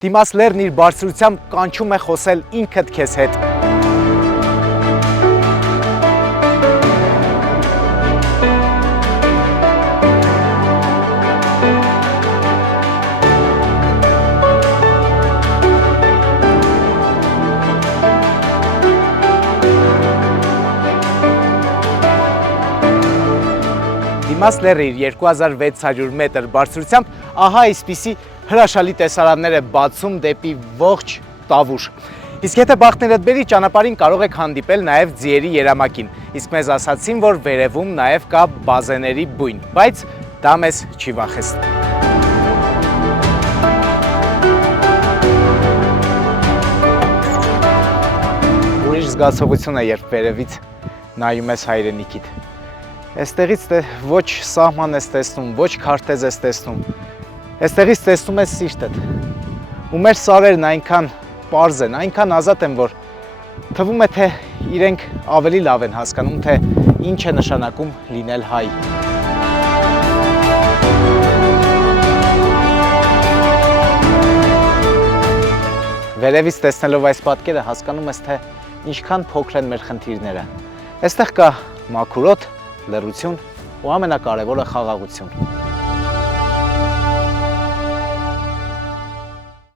Դիմաց լեռն իր բարձրությամբ կանչում է խոսել ինքդ քեզ հետ։ Դիմաց լեռը իր 2600 մետր բարձրությամբ ահա այսպիսի հրաշալի տեսարաններ է բացում դեպի ողջ Տավուշ։ Իսկ եթե բախտներդ բերի, ճանապարհին կարող եք հանդիպել նաև ձիերի երամակին։ Իսկ մեզ ասացին, որ վերևում նաև կա բազեների բույն, բայց դա մեզ չի վախեցնում։ Ուրիշ զգացողություն է, երբ վերևից նայում ես հայրենիքիդ։ Այստեղից ոչ սահման ես տեսնում, ոչ քարտեզ ես տեսնում, այստեղից տեսնում ես սիրտդ։ Ու մեր սարերն այնքան պարզ են, այնքան ազատ են, որ թվում է, թե իրենք ավելի լավ են հասկանում, թե ինչ է նշանակում լինել հայ։ Վերևից տեսնելով այս պատկերը հասկանում ես, թե ինչքան փոքր են մեր խնդիրները։ Այստեղ կա մաքուր օդ, լռություն ու ամենակարևորը խաղաղություն։